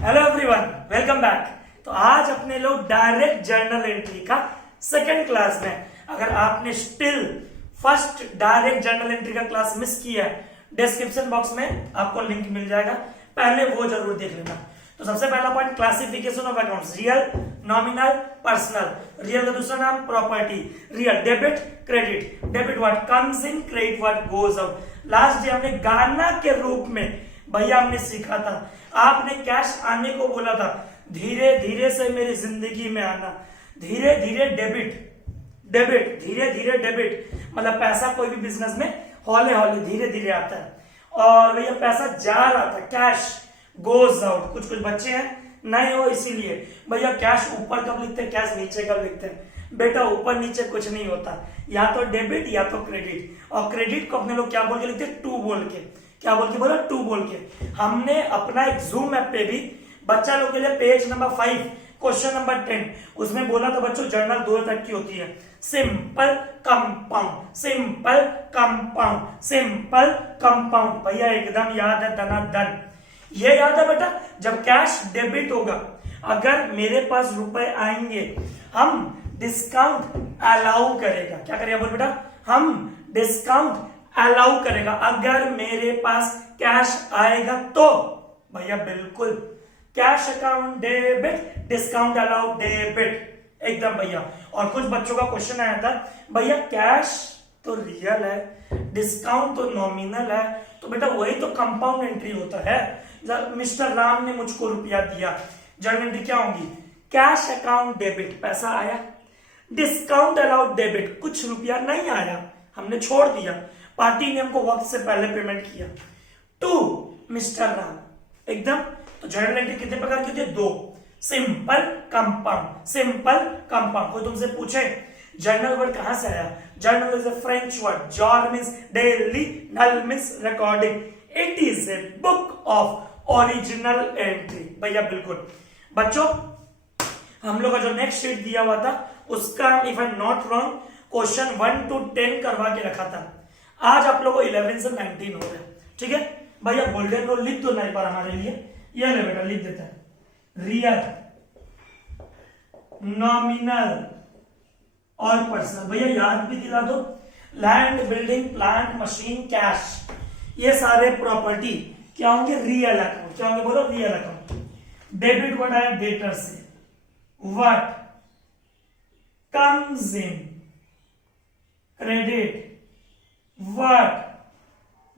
Hello everyone, welcome back. तो आज अपने लोग डायरेक्ट जर्नल एंट्री का सेकंड क्लास में, अगर आपने still first direct journal entry का क्लास मिस किया है, डिस्क्रिप्शन बॉक्स में आपको लिंक मिल जाएगा, पहले वो जरूर देख लेना। तो सबसे पहला point, classification of accounts, real, nominal, personal. Real का दूसरा नाम property. Real debit, credit. Debit what comes in, credit what goes out. Last day हमने गाना के रूप में भैया हमने सीखा था, आपने कैश आने को बोला था, धीरे धीरे से मेरी जिंदगी में आना, धीरे धीरे डेबिट, डेबिट धीरे धीरे डेबिट, मतलब पैसा कोई भी बिजनेस में हौले हौले धीरे धीरे आता है। और भैया पैसा जा रहा था, कैश गोज आउट। कुछ कुछ बच्चे हैं नए हो इसीलिए भैया कैश ऊपर कब लिखते हैं, कैश नीचे कब लिखते हैं। बेटा ऊपर नीचे कुछ नहीं होता, या तो डेबिट या तो क्रेडिट। और क्रेडिट को अपने लोग क्या बोल के लिखते हैं, टू बोल के। क्या बोल के बोला, टू बोल के। हमने अपना एक जूम ऐप पे भी बच्चा लोग के लिए पेज नंबर 5 क्वेश्चन नंबर 10 उसमें बोला था बच्चों, जर्नल 2 तक की होती है। Simple compound, simple compound, simple compound. भैया एकदम याद है, धनाधन। ये याद है बेटा, जब कैश डेबिट होगा, अगर मेरे पास रुपए आएंगे, हम डिस्काउंट अलाउ करेगा। क्या करेगा बोल बेटा, हम डिस्काउंट अलाउ करेगा। अगर मेरे पास कैश आएगा तो भैया बिल्कुल cash account debit, discount allow debit, एकदम भैया। और कुछ बच्चों का क्वेश्चन आया था, भैया कैश तो रियल है, डिस्काउंट तो नॉमिनल है, तो बेटा वही तो कंपाउंड एंट्री होता है। मिस्टर राम ने मुझको रुपया दिया, जर्नल एंट्री क्या होगी, कैश अकाउंट डेबिट, पैसा आया। डिस्काउंट अलाउड डेबिट, कुछ रुपया नहीं आया, हमने छोड़ दिया, पार्टी ने हमको वक्त से पहले पेमेंट किया। टू मिस्टर राम, एकदम। तो जर्नल एंट्री कितने प्रकार की होती है, 2। Simple compound, simple compound. कोई तुमसे पूछे जर्नल वर्ड कहां से आया, journal is a French word, jour means daily, nal means recording, it is a book of original entry. भैया बिल्कुल। बच्चों हम लोग का जो नेक्स्ट शीट दिया हुआ था उसका, if I not wrong, question 1 to 10 करवा के रखा था। आज आप लोगों को 11 से 19 हो गए, ठीक है भैया। गोल्डन रूल लिख दो ना एक बार हमारे लिए, ये ले बेटा लिख देता है, रियल, नॉमिनल और पर्सनल। भैया याद भी दिला दो, land, building, plant, machine, cash, ये सारे प्रॉपर्टी क्या होंगे, रियल अकाउंट। क्या होंगे बोलो, रियल अकाउंट। डेबिट वर्ड आया डेटर से, what comes in, credit what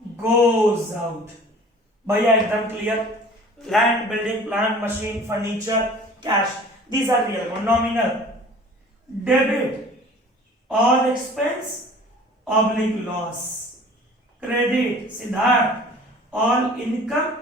goes out. भैया एकदम clear. Land, building, plant, machine, furniture, cash, these are real. Nominal, debit all expense oblique loss. Credit Siddharth all income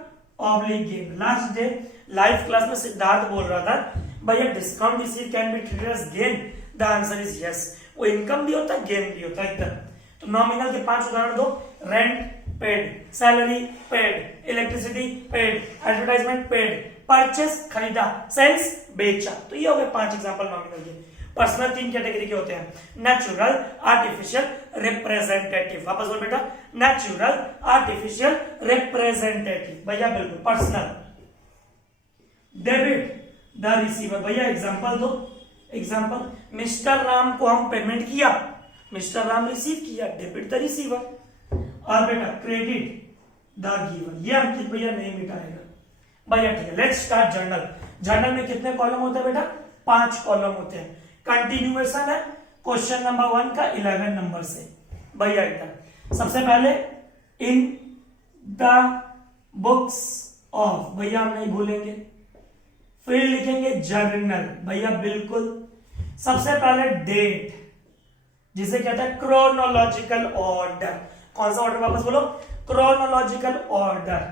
oblique gain. Last day live class में सिद्धार्थ बोल रहा था, भैया discount receive can be treated as gain, the answer is yes. वो income भी होता है, gain भी होता है एकदम। तो नॉमिनल के 5 उदाहरण दो, rent paid, salary paid, electricity paid, advertisement paid, purchase खरीदा, सेल्स बेचा। तो ये हो गए 5 एग्जांपल नॉमिनल के। पर्सनल 3 कैटेगरी के होते हैं, नेचुरल, आर्टिफिशियल, रिप्रेजेंटेटिव। वापस बोल बेटा, नेचुरल, आर्टिफिशियल, रिप्रेजेंटेटिव। भैया बिल्कुल। Personal, debit the receiver. भैया एग्जांपल दो। एग्जांपल, मिस्टर राम को हम पेमेंट किया, मिस्टर राम रिसीव किया, डेबिट द रिसीवर। और बेटा क्रेडिट द गिवर। ये अंकित भैया नहीं मिटाएगा भैया, ठीक है। Let's start journal. जर्नल में कितने कॉलम होते हैं बेटा, 5 कॉलम होते हैं। कंटिन्यूएशन है क्वेश्चन नंबर 1 का 11 नंबर से भैया एकदम। सबसे पहले इन द बुक्स ऑफ, भैया हम नहीं भूलेंगे। फिर लिखेंगे जर्नल, भैया बिल्कुल। सबसे पहले डेट, जिसे कहते हैं क्रोनोलॉजिकल ऑर्डर। कौन सा ऑर्डर, वापस बोलो, क्रोनोलॉजिकल ऑर्डर,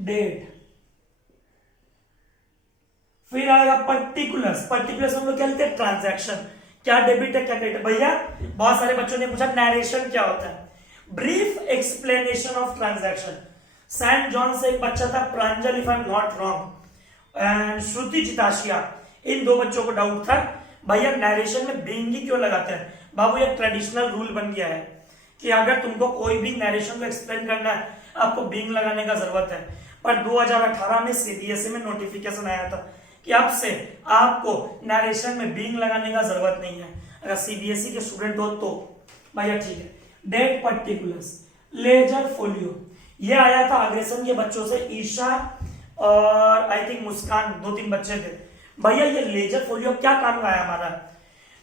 डेट। फिर आएगा पर्टिकुलर्स, पर्टिकुलर्स हम लोग क्या लिखते हैं, ट्रांजैक्शन। क्या डेबिट है, क्या क्रेडिट है। भैया बहुत सारे बच्चों ने पूछा नरेशन क्या होता है, brief explanation of transaction. Saint John से एक बच्चा था, Pranjal if I am not wrong, and Shruti Chitashia, इन 2 बच्चों को डाउट था, भैया नरेशन में बिंगी क्यों लगाते हैं। बाबू एक ट्रेडिशनल रूल बन गया है कि अगर तुमको कोई भी नरेशन को एक्सप्लेन करना है, आपको बिंग लगाने का जरूरत है। पर 2018 में सीबीएसई में नोटिफिकेशन आया था कि अब से आपको नरेशन में बीइंग लगाने का जरूरत नहीं है। अगर सीबीएसई के स्टूडेंट हो तो भैया ठीक है। डेट पर्टिकुलर्स, लेजर फोलियो, ये आया था अग्रेसन के बच्चों से, ईशा और आई थिंक मुस्कान, 2-3 बच्चे थे। भैया ये लेजर फोलियो क्या काम का है हमारा,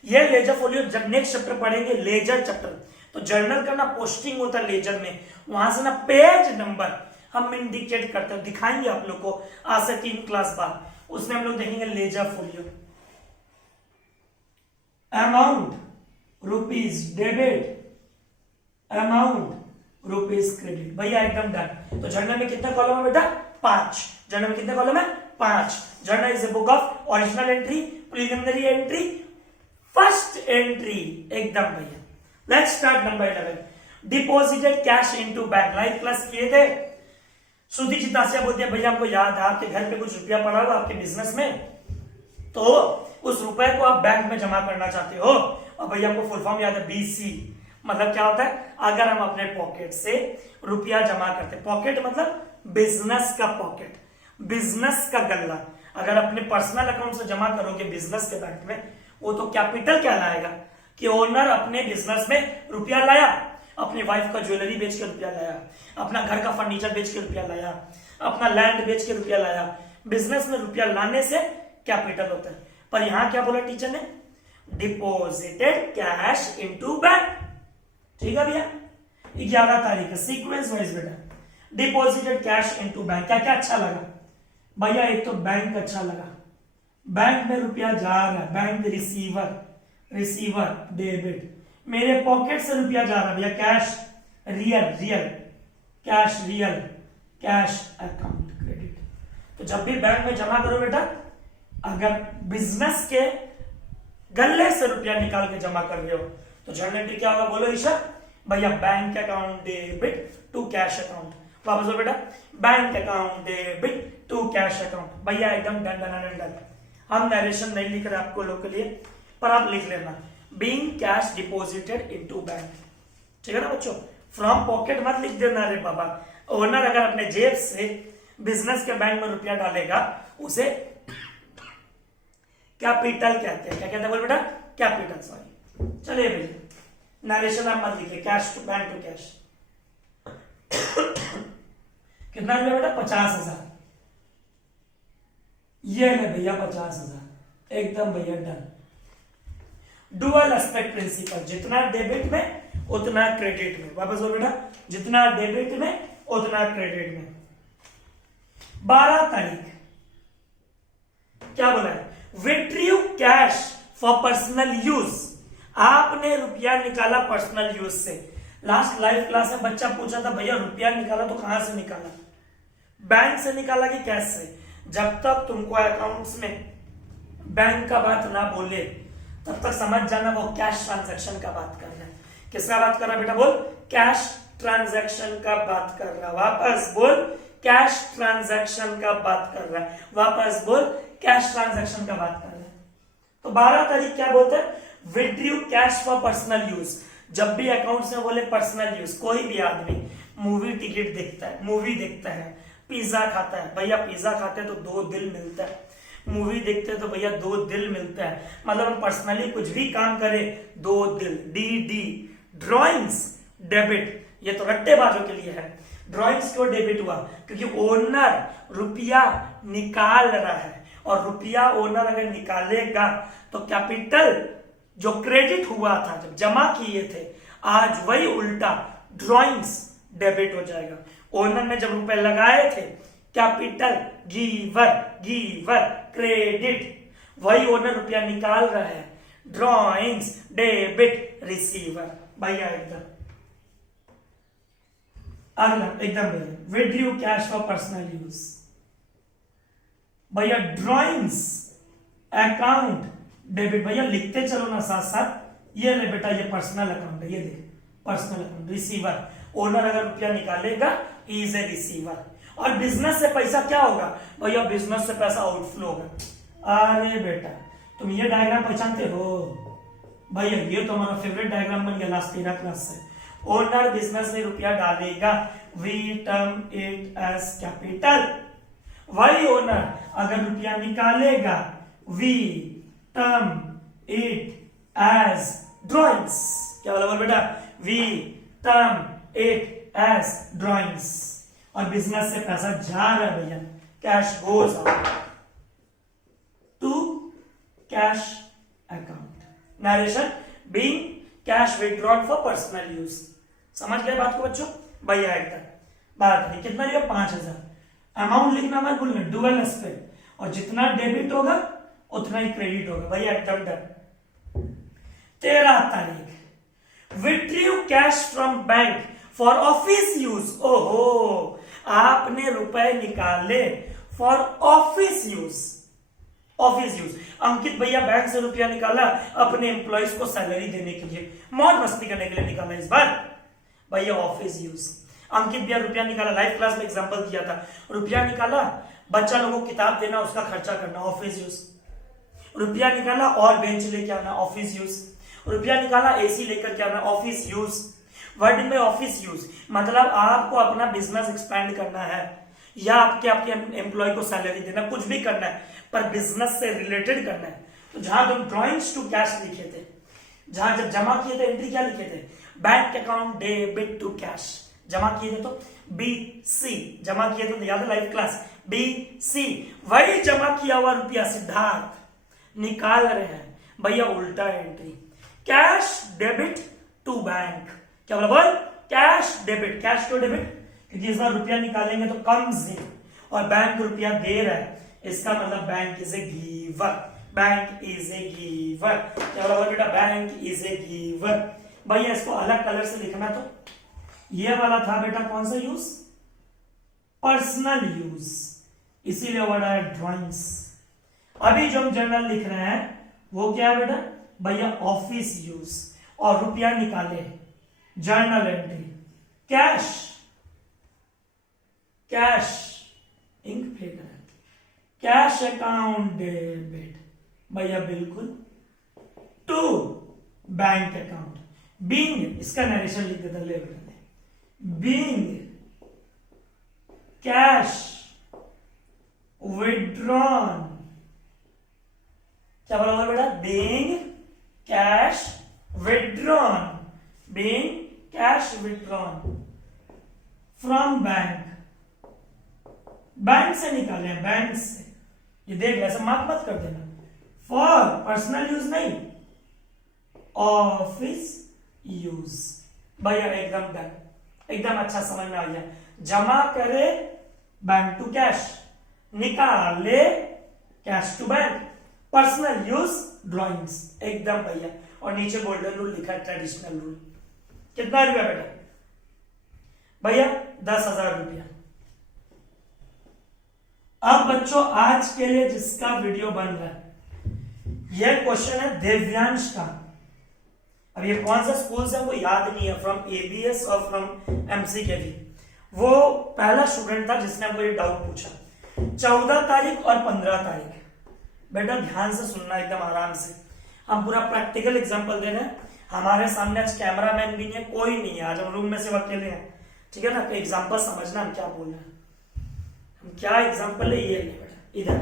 ये लेजर फोलियो जब नेक्स्ट चैप्टर पढ़ेंगे लेजर चैप्टर, तो जर्नल का ना पोस्टिंग होता है लेजर में, वहां से ना पेज नंबर हम इंडिकेट करते हैं, दिखाएंगे आप लोग को आज से 3 क्लास बाद, उसमें हम लोग देखेंगे ledger folio. Amount rupees debit, amount rupees credit, भैया एकदम डन। तो जर्नल में कितने कॉलम है बेटा, 5। जर्नल में कितने कॉलम है, 5। Journal is a book of original entry, preliminary entry, first entry, एकदम भैया। Let's start number 11, deposited cash into bank, live class किए थे। श्रुति चितासिया बोलती है भैया हमको याद है आपके घर पे कुछ रुपया पड़ा हुआ आपके बिजनेस में, तो उस रुपए को आप बैंक में जमा करना चाहते हो, और भैया हमको फुल फॉर्म याद है बीसी, मतलब क्या होता है, अगर हम अपने पॉकेट से रुपया जमा करते, पॉकेट मतलब बिजनेस का पॉकेट, बिजनेस का गल्ला, अगर अपने पर्सनल अकाउंट से जमा करोगे बिजनेस के बैंक में, वो तो कैपिटल क्या लाएगा कि ओनर अपने बिजनेस में रुपया लाया, अपनी वाइफ का ज्वेलरी बेच के रुपया लाया, अपना घर का फर्नीचर बेच के रुपया लाया, अपना लैंड बेच के रुपया लाया, बिजनेस में रुपया लाने से कैपिटल होता है। पर यहां क्या बोला टीचर ने, डिपॉजिटेड कैश इनटू बैंक, ठीक है भैया। 11 तारीख है, सीक्वेंस वाइज बेटा, डिपॉजिटेड कैश इनटू बैंक, क्या क्या अच्छा लगा भैया, एक तो बैंक अच्छा लगा, बैंक में रुपया जा रहा है, बैंक रिसीवर, रिसीवर डेबिट, मेरे पॉकेट से रुपया जा रहा है भैया cash, real real cash, real cash account credit. तो जब भी बैंक में जमा करो बेटा, अगर बिजनेस के गल्ले से रुपया निकाल के जमा कर रहे हो तो जर्नल एंट्री क्या होगा, बोलो ईशा भैया, bank account debit to cash account, वापस बोलो बेटा, bank account debit to cash account, भैया एकदम डन डन डन। हम नरेशन नहीं लिख रहे आपको लोग के लिए, पर आप लिख लेना, being cash deposited into bank, ठीक है ना बच्चों, फ्रॉम पॉकेट मत लिख देना रे बाबा। ओनर अगर अपने जेब से बिजनेस के बैंक में रुपया डालेगा उसे कैपिटल कहते हैं, क्या कहते हैं बोल बेटा, कैपिटल, सॉरी। चलिए भैया नरेशन आप मत लिखिए, cash to bank to cash. कितना रुपया बेटा, 50,000, ये ले भैया 50,000, एकदम भैया डन। डुअल एस्पेक्ट प्रिंसिपल, जितना डेबिट में उतना क्रेडिट में, वापस बोल बेटा, जितना डेबिट में उतना क्रेडिट में। 12 तारीख क्या बोला है, withdrew cash for personal use, आपने रुपया निकाला पर्सनल यूज से। लास्ट लाइव क्लास में बच्चा पूछा था भैया रुपया निकाला तो कहां से निकाला, बैंक से निकाला कि कैश से। जब तक तुमको अकाउंट्स में बैंक का बात ना बोले तब तक समझ जाना वो कैश ट्रांजैक्शन का बात कर रहा है। किसका बात कर रहा है बेटा, बोल, कैश ट्रांजैक्शन का बात कर रहा है, वापस बोल, कैश ट्रांजैक्शन का बात कर रहा है, वापस बोल, कैश ट्रांजैक्शन का बात कर रहा है। तो 12 तारीख क्या बोलते हैं, withdrew cash for personal use. जब भी अकाउंट्स में बोले पर्सनल यूज, कोई भी आदमी मूवी टिकट देखता है, मूवी देखता है, पिज्जा खाता है, भैया पिज्जा खाते हैं तो 2 दिल मिलता है, मूवी देखते हैं तो भैया 2 दिल मिलता है, मतलब हम पर्सनली कुछ भी काम करें 2 दिल, डी। ड्रॉइंग्स डेबिट, ये तो रट्टेबाजों के लिए है। ड्रॉइंग्स क्यों डेबिट हुआ, क्योंकि ओनर रुपया निकाल रहा है, और रुपया ओनर अगर निकालेगा तो कैपिटल जो क्रेडिट हुआ था जब जमा किए थे, आज वही उल्टा ड्रॉइंग्स डेबिट हो जाएगा। ओनर ने जब रुपए लगाए थे, कैपिटल गिवर क्रेडिट, वही ओनर रुपया निकाल रहा है, ड्रॉइंग्स डेबिट रिसीवर, भैया एकदम अगला एकदम भैया, withdrew cash for personal use, भैया ड्रॉइंग्स अकाउंट डेबिट, भैया लिखते चलो ना साथ साथ, ये ले बेटा ये पर्सनल अकाउंट है, ये देख पर्सनल अकाउंट, रिसीवर, ओनर अगर रुपया निकालेगा इज ए रिसीवर। और बिजनेस से पैसा क्या होगा, भैया बिजनेस से पैसा आउटफ्लो होगा। अरे बेटा तुम ये डायग्राम पहचानते हो, भैया ये तो हमारा फेवरेट डायग्राम बन गया लास्ट 13 क्लास से। ओनर बिजनेस में रुपया डालेगा, we term it as capital. वही ओनर अगर रुपया निकालेगा, we term it as drawings. क्या बोला बेटा? We term it as drawings. और बिजनेस से पैसा जा रहा है भैया, cash goes out to cash account. Narration being cash withdrawn for personal use. समझ गए बात को बच्चों? भैया एकदम बात है। कितना लिया? 5000। अमाउंट लिखना मत भूलना, डुअल एस्पेक्ट, और जितना डेबिट होगा उतना ही क्रेडिट होगा। भैया एकदम डन। 13 तारीख, withdraw cash from bank for office use. ओहो, आपने रुपए निकाले for office use. Office use. Ankit भैया बैंक से रुपया निकाला अपने एम्प्लॉइज को सैलरी देने के लिए, मौज मस्ती करने के लिए निकाला इस बार। भैया ऑफिस यूज। अंकित भैया रुपया निकाला, लाइव क्लास में एग्जांपल किया था, रुपया निकाला बच्चा लोगों को किताब देना, उसका खर्चा करना, ऑफिस यूज। रुपया निकाला और बेंच लेके आना, ऑफिस यूज। रुपया निकाला एसी लेकर के आना, ऑफिस यूज। वर्डिंग में ऑफिस यूज मतलब आपको अपना बिजनेस एक्सपैंड करना है या आपके एम्प्लॉय को सैलरी देना, कुछ भी करना है पर बिजनेस से रिलेटेड करना है। तो जहां तुम ड्रॉइंग्स टू कैश लिखे थे, जहां जब जमा किए थे एंट्री क्या लिखे थे? Bank account debit to cash. जमा किए थे तो BC, जमा किए थे तो याद है लाइव क्लास, BC। वही जमा किया हुआ रुपया सिद्धार्थ निकाल रहे हैं भैया, उल्टा entry. Cash debit to bank. क्या बोला? बोल, cash debit. Cash to debit क्योंकि इस बार रुपया निकालेंगे तो कम्स इन, और बैंक रुपया दे रहा है, इसका मतलब bank is a giver. Bank is a giver. क्या बोला बेटा? Bank is a giver. भैया इसको अलग कलर से लिखना, तो ये वाला था बेटा कौन सा यूज? पर्सनल यूज, इसीलिए वर्ड है ड्रॉइंग्स। अभी जो हम जर्नल लिख रहे हैं वो क्या है बेटा? भैया ऑफिस यूज। और रुपया निकाले, जर्नल एंट्री, कैश, कैश इंक फेंक रहा है, कैश अकाउंट डेबिट भैया बिल्कुल, टू बैंक अकाउंट। बीइंग, इसका नरेशन लिख देता, ले बीइंग कैश विथड्रॉन। क्या बोला बेटा? Being cash withdrawn, being cash withdrawn from bank. Bank से निकाले, बैंक से। ये देख ले, ऐसा मार्क मत कर देना। फॉर पर्सनल यूज नहीं, ऑफिस यूज। भैया एकदम डन, एकदम अच्छा समझ में आ गया। जमा करे बैंक टू कैश, निकाले cash to bank, personal use drawings. एकदम भैया। और नीचे गोल्डन रूल लिखा है, ट्रेडिशनल रूल। कितना रुपया बेटा? भैया 10,000 रुपया। अब बच्चों आज के लिए जिसका वीडियो बन रहा है, यह क्वेश्चन है दिव्यांश का। अब ये कौन सा स्कूल से वो याद नहीं है, फ्रॉम ABS और फ्रॉम MCKV। वो पहला स्टूडेंट था जिसने हमको ये डाउट पूछा। 14 तारीख और 15 तारीख। बेटा ध्यान से सुनना, एकदम आराम से। हम पूरा प्रैक्टिकल एग्जांपल दे रहे हैं। हमारे सामने आज कैमरामैन भी नहीं है, कोई नहीं है, आज हम रूम में से अकेले हैं, ठीक है ना? तो एग्जांपल समझना हम क्या बोल रहे हैं, हम क्या एग्जांपल है ये बेटा। इधर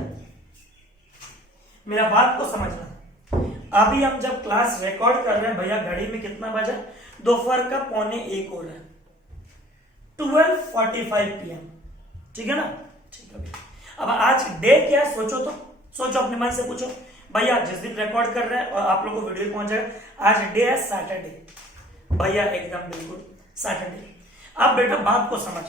मेरा बात को समझना। अभी हम जब क्लास रिकॉर्ड कर रहे हैं भैया, घड़ी में कितना बजा? दोपहर का 12:45 हो रहा है, 12:45 PM, ठीक है ना? ठीक है। अब आज डे क्या है सोचो, तो सोचो, अपने मन से पूछो भैया। जिस दिन रिकॉर्ड कर रहे हैं और आप लोग को वीडियो पहुंच जाएगा, आज डे है सैटरडे भैया, एकदम बिल्कुल सैटरडे। अब बेटा बात को समझ,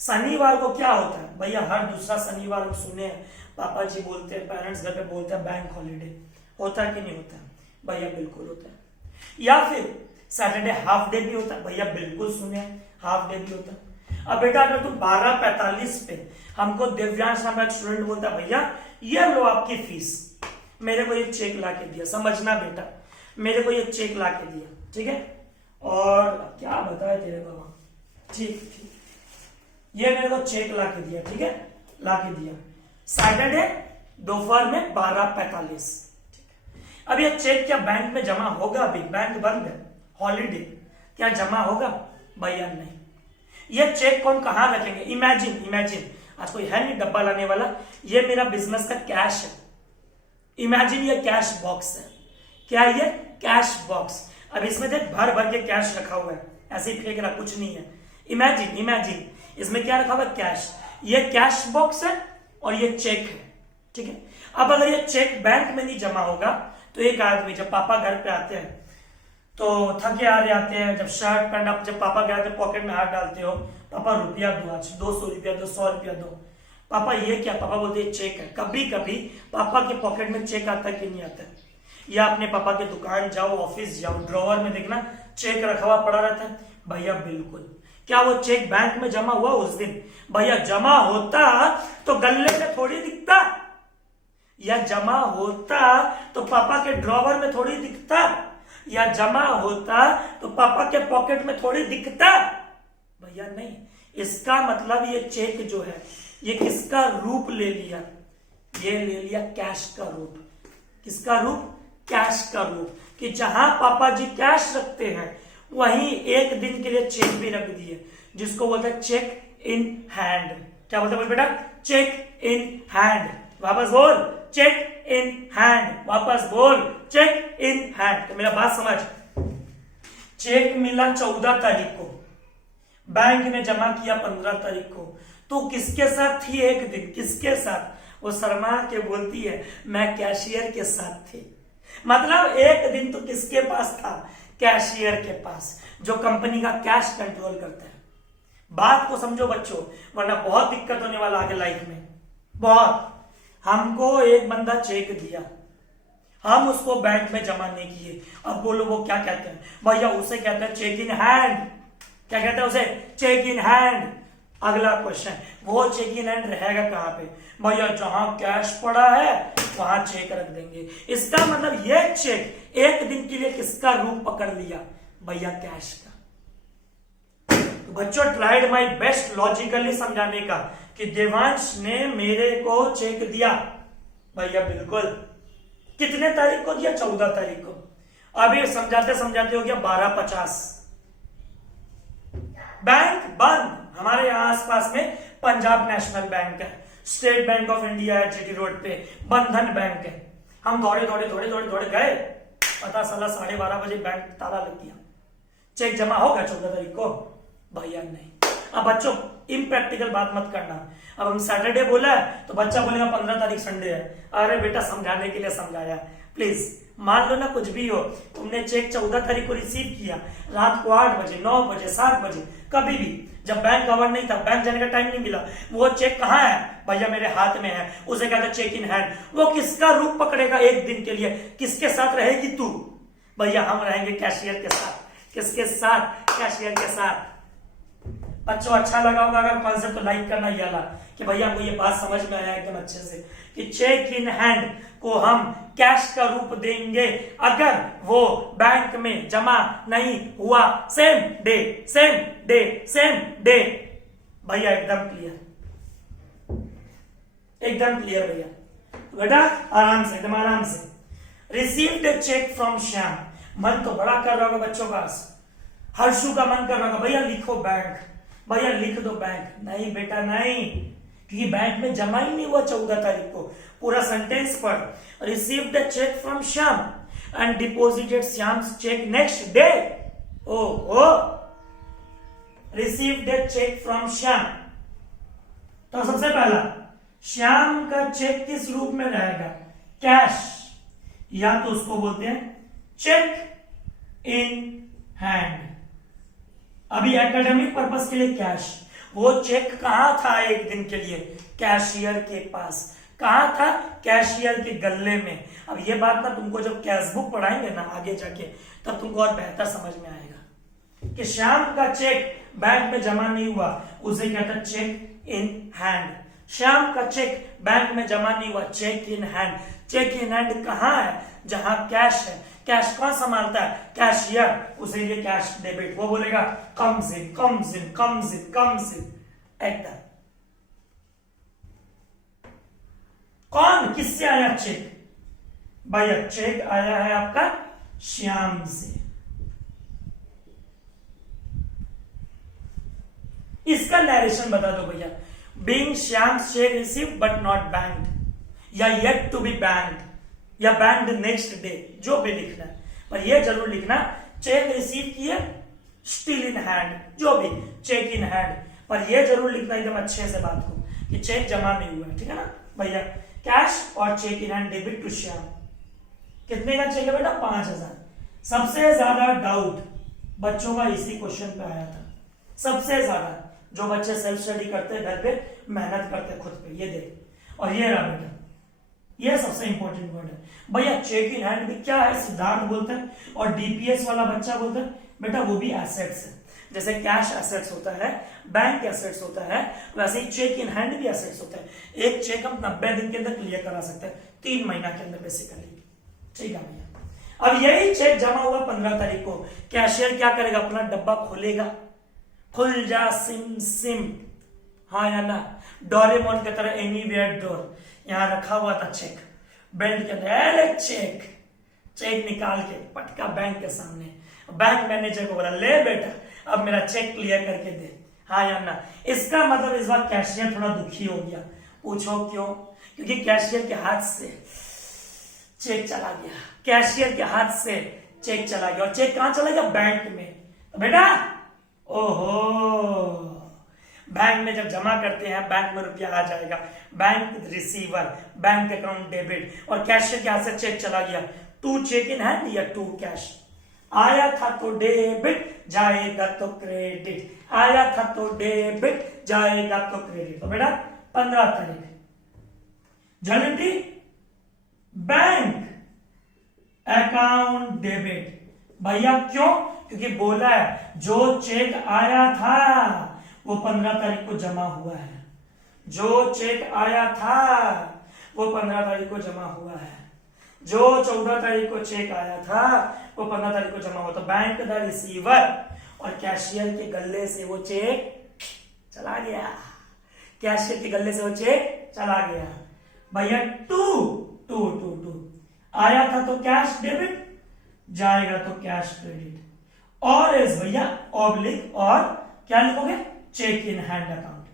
शनिवार को क्या होता है भैया? हर दूसरा शनिवार को सुने पापा जी बोलते हैं, पेरेंट्स घर पे बोलते हैं बैंक हॉलीडे। होता है कि नहीं होता है भैया? बिल्कुल होता है। या फिर सैटरडे हाफ डे भी होता है भैया, बिल्कुल सुने, हाफ डे भी होता है। अब बेटा अगर तुम 12:45 पे हमको दिव्यांश नाम का स्टूडेंट बोलता है भैया ये लो आपकी फीस, मेरे को ये चेक ला के दिया, समझना बेटा, मेरे को ये चेक ला के दिया, ठीक है? और क्या बताया तेरे बाबा, ठीक ठीक, ये मेरे को चेक ला के दिया, ठीक है? ला के दिया सैटरडे दोपहर में 12:45। अब ये चेक क्या बैंक में जमा होगा? अभी बैंक बंद है, हॉलीडे, क्या जमा होगा? भैया नहीं। ये चेक को हम कहां रखेंगे? इमेजिन आज कोई है नहीं डब्बा लाने वाला, ये मेरा बिजनेस का कैश है। इमेजिन ये कैश बॉक्स है। क्या ये? Cash box. अब इसमें देख भर भर के कैश रखा हुआ है, ऐसे ही फेंक रहा, कुछ नहीं है। इमेजिन इसमें क्या रखा हुआ है? कैश। ये कैश बॉक्स है और ये चेक है, ठीक है। अब अगर ये चेक बैंक में नहीं जमा होगा तो एक आदमी जब पापा घर पे आते हैं तो थके आ रहे आते हैं, जब शर्ट पैंट आप जब पापा के आते हैं पॉकेट में हाथ डालते हो, पापा रुपया दो, आज 200 रुपया दो, 100 रुपया दो। पापा ये क्या? पापा बोलते हैं चेक है। कभी कभी पापा के पॉकेट में चेक आता है कि नहीं आता है? या अपने पापा के दुकान जाओ, ऑफिस जाओ, ड्रॉवर में देखना चेक रखा हुआ पड़ा रहता है। भैया बिल्कुल। क्या वो चेक बैंक में जमा हुआ उस दिन? भैया जमा होता तो गल्ले में थोड़ी दिखता, या जमा होता तो पापा के ड्रॉवर में थोड़ी दिखता, या जमा होता तो पापा के पॉकेट में थोड़ी दिखता। भैया नहीं। इसका मतलब ये चेक जो है ये किसका रूप ले लिया? ये ले लिया कैश का रूप। किसका रूप? कैश का रूप। कि जहां पापा जी कैश रखते हैं वहीं एक दिन के लिए चेक भी रख दिए, जिसको बोलते हैं चेक इन हैंड। क्या बोलते हैं बेटा? Cheque in hand. वापस बोल, चेक इन हैंड। वापस बोल, चेक इन हैंड। तो मेरा बात समझ। चेक मिला 14 तारीख को, बैंक में जमा किया 15 तारीख को, तो किसके साथ थी एक दिन? किसके साथ? वो शर्मा के बोलती है मैं कैशियर के साथ थी। मतलब एक दिन तो किसके पास था? कैशियर के पास, जो कंपनी का कैश कंट्रोल करता है। बात को समझो बच्चों, वरना बहुत दिक्कत होने वाला आगे लाइफ में, बहुत। हमको एक बंदा चेक दिया, हम उसको बैंक में जमा नहीं किए। अब बोलो वो क्या कहते हैं? भैया उसे कहते हैं चेक इन हैंड। क्या कहते हैं उसे? Cheque in hand. अगला क्वेश्चन, वो चेक इन हैंड रहेगा कहां पे? भैया जहां कैश पड़ा है वहां चेक रख देंगे। इसका मतलब ये चेक एक दिन के लिए किसका रूप पकड़ लिया? भैया कैश का। तो बच्चों ट्राइड माय बेस्ट लॉजिकली समझाने का कि देवांश ने मेरे को चेक दिया। भैया बिल्कुल। कितने तारीख को दिया? 14 तारीख को। अभी समझाते समझाते हो गया 12:50। बैंक बंद। हमारे यहाँ आसपास में पंजाब नेशनल बैंक है, स्टेट बैंक ऑफ इंडिया है जीटी रोड पे, बंधन बैंक है। हम दौड़े गए, पता चला 12:30 बजे बैंक ताला लग गया। चेक जमा होगा 14 तारीख को? भैया नहीं। अब बच्चों इम्प्रैक्टिकल बात मत करना। अब हम सैटरडे बोला है तो बच्चा बोलेगा 15 तारीख संडे है। अरे बेटा समझाने के लिए समझाया, प्लीज मान लो ना कुछ भी हो, तुमने चेक 14 तारीख को रिसीव किया रात को 8 बजे, 9 बजे, 7 बजे, कभी भी, जब बैंक कवर नहीं था, बैंक जाने का टाइम नहीं मिला, वो चेक कहाँ है? भैया मेरे हाथ में है। उसे कहते हैं चेक इन हैंड। वो किसका रूप पकड़ेगा एक दिन के लिए? किसके साथ रहेगी तू? भैया हम रहेंगे कैशियर के साथ। किसके साथ? कैशियर के साथ। बच्चों अच्छा लगा होगा अगर कॉन्सेप्ट तो लाइक करना याला कि भैया हमको ये बात समझ में आया एकदम अच्छे से कि चेक इन हैंड को हम कैश का रूप देंगे अगर वो बैंक में जमा नहीं हुआ सेम डे। भैया एकदम क्लियर भैया। बेटा आराम से, एकदम आराम से। Received a cheque from Shyam. मन तो बड़ा कर रहा होगा बच्चों का। हर्षु का मन कर रहा होगा भैया लिखो बैंक, भैया लिख दो बैंक। नहीं बेटा नहीं, क्योंकि बैंक में जमा ही नहीं हुआ 14 तारीख को। पूरा सेंटेंस पढ़। Received a cheque from Shyam and deposited Shyam's cheque next day. Oh received a cheque from Shyam. तो सबसे पहला श्याम का चेक किस रूप में रहेगा? कैश, या तो उसको बोलते हैं चेक इन हैंड। अभी एकेडमिक पर्पस के लिए कैश। वो चेक कहां था एक दिन के लिए? कैशियर के पास। कहां था? कैशियर के गल्ले में। अब ये बात ना तुमको जब कैश बुक पढ़ाएंगे ना आगे जाके, तब तुमको और बेहतर समझ में आएगा कि श्याम का चेक बैंक में जमा नहीं हुआ, उसे कहता है चेक इन हैंड। श्याम का चेक बैंक में जमा नहीं हुआ, cheque in hand. Cheque in hand कहां है? जहां कैश है। कैश कौन संभालता है? कैशियर। उसे ये कैश डेबिट, वो बोलेगा कम्स इन। एकदम। कौन? किससे आया चेक? भैया चेक आया है आपका श्याम से। इसका नरेशन बता दो भैया। Being Shyam check receive but not banked, या येट टू बी बैंक्ड, या बैंक्ड नेक्स्ट डे, जो भी लिखना है, पर ये जरूर लिखना चेक रिसीव किए, स्टिल इन हैंड, जो भी चेक इन हैंड, पर ये जरूर लिखना एकदम अच्छे से बात को कि चेक जमा नहीं हुआ है, ठीक है ना भैया। कैश और cheque in hand debit to Shyam, कितने का चेक है बेटा? 5000। सबसे ज्यादा डाउट बच्चों का इसी क्वेश्चन पे आया था, सबसे ज्यादा, जो बच्चे सेल्फ स्टडी करते हैं, घर पे मेहनत करते हैं खुद पे, ये देख, और ये रहा बेटा, ये सबसे इंपॉर्टेंट वर्ड है भैया। चेक इन हैंड भी क्या है? सिद्धार्थ बोलते हैं, और डीपीएस वाला बच्चा बोलता है बेटा वो भी एसेट्स है, जैसे कैश एसेट्स होता है, बैंक एसेट्स होता है, वैसे ही चेक इन हैंड भी एसेट्स होता है। एक चेक हम 90 दिन के अंदर क्लियर करा सकते हैं, 3 महीना के अंदर बेसिकली, ठीक है भैया। अब यही चेक जमा हुआ 15 तारीख को, कैशियर क्या करेगा? अपना डब्बा खोलेगा, खुल जा सिम सिम, हाँ या ना, डोरेमोन की तरह एनीवेयर डोर, यहां रखा हुआ था चेक, बेल्ट के अंदर चेक, चेक निकाल के पटका बैंक के सामने, बैंक मैनेजर को बोला ले बेटा अब मेरा चेक क्लियर करके दे, हाँ या ना। इसका मतलब इस बार कैशियर थोड़ा दुखी हो गया। पूछो क्यों? क्योंकि कैशियर के हाथ से चेक चला गया, कैशियर के हाथ से चेक चला गया, और चेक कहां चला गया? बैंक में। तो बेटा ओहो, बैंक में जब जमा करते हैं बैंक में रुपया आ जाएगा, bank receiver, bank account debit, और कैशियर के हाथ से चेक चला गया, टू चेक इन हैंड या टू कैश। आया था तो डेबिट, जाएगा तो क्रेडिट, आया था तो डेबिट, जाएगा तो क्रेडिट। तो बेटा 15 तारीख journal entry bank account debit भैया, क्यों? क्योंकि बोला है जो चेक आया था वो 15 तारीख को जमा हुआ है, जो चेक आया था वो 15 तारीख को जमा हुआ है, जो 14 तारीख को चेक आया था वो 15 तारीख को जमा हुआ। तो बैंक द रिसीवर और कैशियर के गले से वो चेक चला गया, कैशियर के गले से वो चेक चला गया भैया। टू टू टू टू आया था तो कैश डेबिट, जाएगा तो कैश क्रेडिट, और इस भैया ऑब्लिक, और क्या लिखोगे? चेक इन हैंड अकाउंट,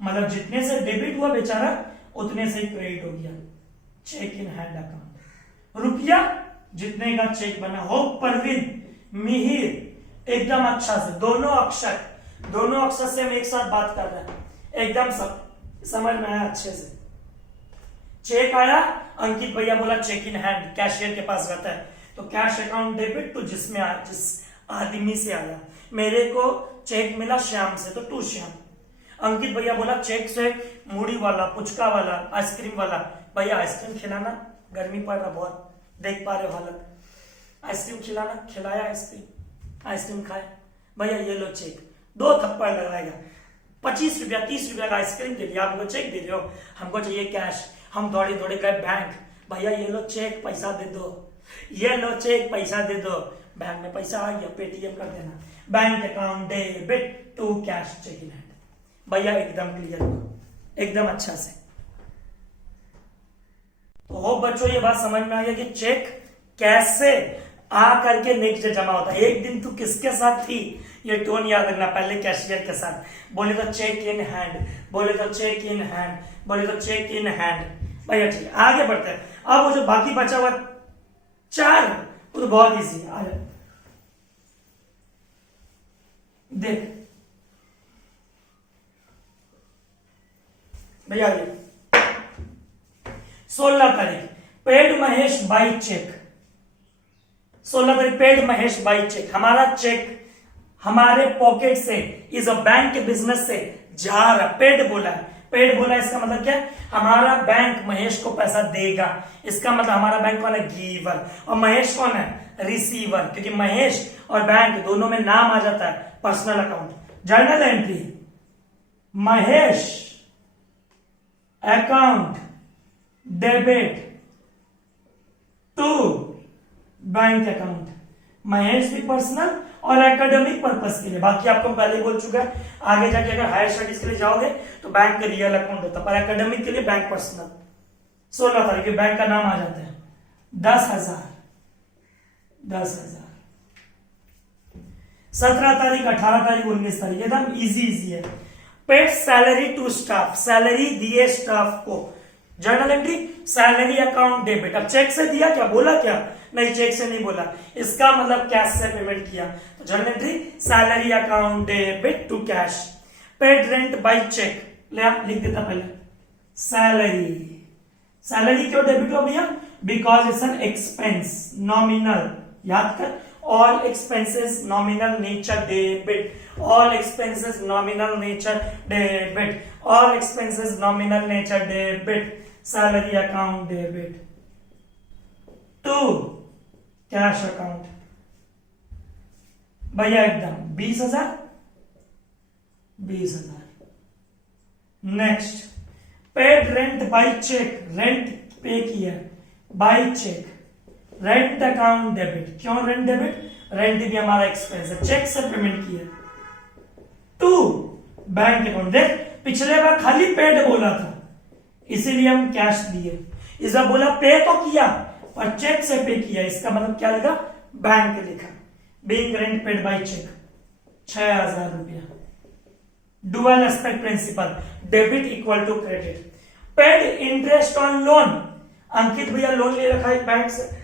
मतलब जितने से डेबिट हुआ बेचारा उतने से क्रेडिट हो गया, चेक इन हैंड अकाउंट। रुपया जितने का चेक बना हो, परवीन मिहिर एकदम अच्छा से, दोनों अक्षर से हम एक साथ बात कर रहे हैं, एकदम सब समझ में आया अच्छे से। चेक आया, अंकित भैया बोला चेक इन हैंड, कैशियर के पास रहता है, तो कैश अकाउंट डेबिट तो जिसमें आया, जिस आदमी से आया, मेरे को चेक मिला श्याम से तो टू श्याम। अंकित भैया बोला चेक से मूढ़ी वाला, पुचका वाला, आइसक्रीम वाला, भैया आइसक्रीम खिलाना, गर्मी पड़ रहा बहुत, देख पा रहे हो हालत, आइसक्रीम खिलाना, खिलाया आइसक्रीम, आइसक्रीम खाए, भैया ये लो चेक, 2 थप्पड़ लगाएगा, 25 रुपया 30 रुपया का आइसक्रीम के लिए आप हमको चेक दे रहे हो, हमको चाहिए कैश। हम दौड़े दौड़े गए बैंक, भैया ये लो चेक पैसा दे दो, ये लो चेक पैसा दे दो, बैंक में पैसा आ गया, पेटीएम कर देना, bank account debit to cash cheque in hand. भैया एकदम क्लियर हुआ, एकदम अच्छा से। तो हो बच्चों ये बात समझ में आ गया कि चेक कैसे आ करके नेक्स्ट डे जमा होता है। एक दिन तू किसके साथ थी, ये टोन याद रखना, पहले कैशियर के साथ, बोले तो चेक इन हैंड, बोले तो चेक इन हैंड, बोले तो चेक इन हैंड। भैया ठीक है, आगे बढ़ते हैं। अब वो जो बाकी बचा हुआ 4 वो तो बहुत इजी है, आ जाए देख भैया। ये 16 तारीख पेड महेश बाई चेक, 16 तारीख पेड महेश बाई चेक। हमारा चेक हमारे पॉकेट से, इस बैंक के बिजनेस से जा रहा, पेड बोला है, पेड बोला इसका मतलब क्या? हमारा बैंक महेश को पैसा देगा, इसका मतलब हमारा बैंक कौन है? गिवर, और महेश कौन है? रिसीवर, क्योंकि महेश और बैंक दोनों में नाम आ जाता है, personal account. Journal entry Mahesh account debit to bank account. Mahesh भी पर्सनल और एकेडमिक पर्पस के लिए, बाकी आपको पहले बोल चुका है, आगे जाके अगर हायर स्टडीज के लिए जाओगे तो बैंक का रियल अकाउंट होता है, पर एकेडमिक के लिए बैंक पर्सनल। 16 तारीख बैंक का नाम आ जाता है 10,000। 17 तारीख, 18 तारीख, 19 तारीख, एकदम इजी है। Paid salary to staff, salary दिए स्टाफ को, journal entry salary account debit. अब चेक से दिया क्या, बोला क्या, नहीं चेक से नहीं बोला, इसका मतलब कैश से पेमेंट किया, तो journal entry salary account debit to cash. Paid rent by cheque, लिख देता पहले सैलरी, सैलरी क्यों डेबिट हो भैया, because it's an expense, nominal, याद कर, all expenses nominal nature debit, all expenses nominal nature debit, all expenses nominal nature debit, salary account debit to cash account। भैया एकदम 20,000 20,000। Next paid rent by cheque, rent pay किया by cheque, rent account debit, क्यों rent debit, rent भी हमारा expense है, check से payment किया। To bank account, देख पिछले बार खाली पेड बोला था इसीलिए हम कैश दिए, इस बार बोला पे तो किया पर चेक से पे किया, इसका मतलब क्या लिखा, बैंक लिखा। Being rent paid by cheque 6,000 रुपया। Dual aspect principle, debit equal to credit. Paid interest on loan, Ankit भैया लोन ले रखा है बैंक से,